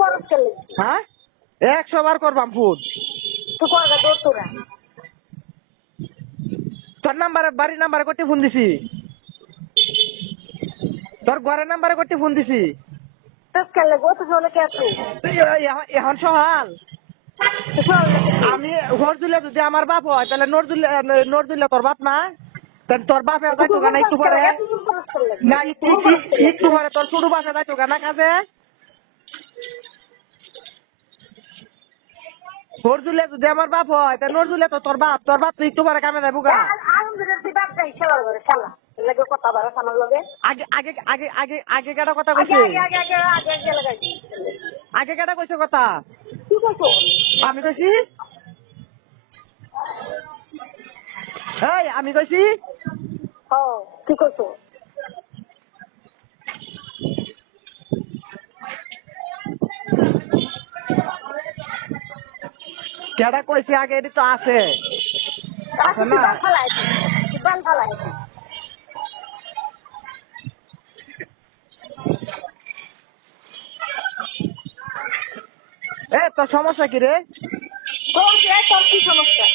করস কেলে হ্যাঁ 100 বার করবাম ফোন তো করগা দৌড় তোরা তোর নাম্বারে বাড়ির নাম্বারে করতে ফোন দিছি তোর ঘরের নাম্বারে করতে ফোন দিছি তো কেলে গো তো জলে কে তুই তুই এখন সহাল তো জলে আমি হরজুলে যদি আমার বাপ হয় তাহলে নরজুলে তোর বাপ না তাহলে তোর বাপের তো যাইতো তুই গানা একটু করস পরে কেলে তুই করস কেলে না একটু পরে তোর ছোট বাপে যাইতো গানা কাজে হরজুলে যদি আমার বাপ হয় তাহলে নরজুলে তো তোর বাপ তো একটু পরে কামে যাবো গা আলহামদুলিল্লাহ তুই বাপ যাই খেলার ঘরে খেলা লাগে কথা বাড়া আমার লগে আগে আগে আগে আগে আগে কেটা কথা আগে কইছে আগে আগে আগে আগে আগে লাগাইছি আগে কেটা কইছে কথা কি কইছো আমি কইছি এই আমি কইছি ও কি কইছো কেটা কইছে আগে এটি তো আছে আছে তুই না বাল ফালাইছি তুই বাল ফালাইছি এ তোর সমস্যা কি রে তোর কি সমস্যা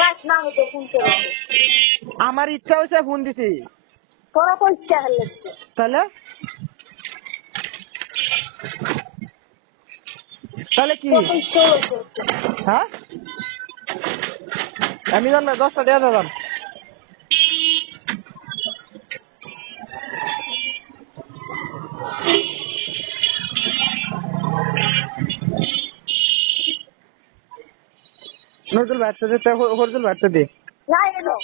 রাত না হইতে ফোন করে আমার ইচ্ছা হয়েছে ফোন দিছি তোরা তো ইচ্ছা হলে তাহলে তাহলে কি তোর তো ইচ্ছা হয়েছে হ্যাঁ আমি জানবে 10টা দেওয়া যাবেন নজরুল বাচ্চা দিতে হরজুল বাচ্চা দি না এলো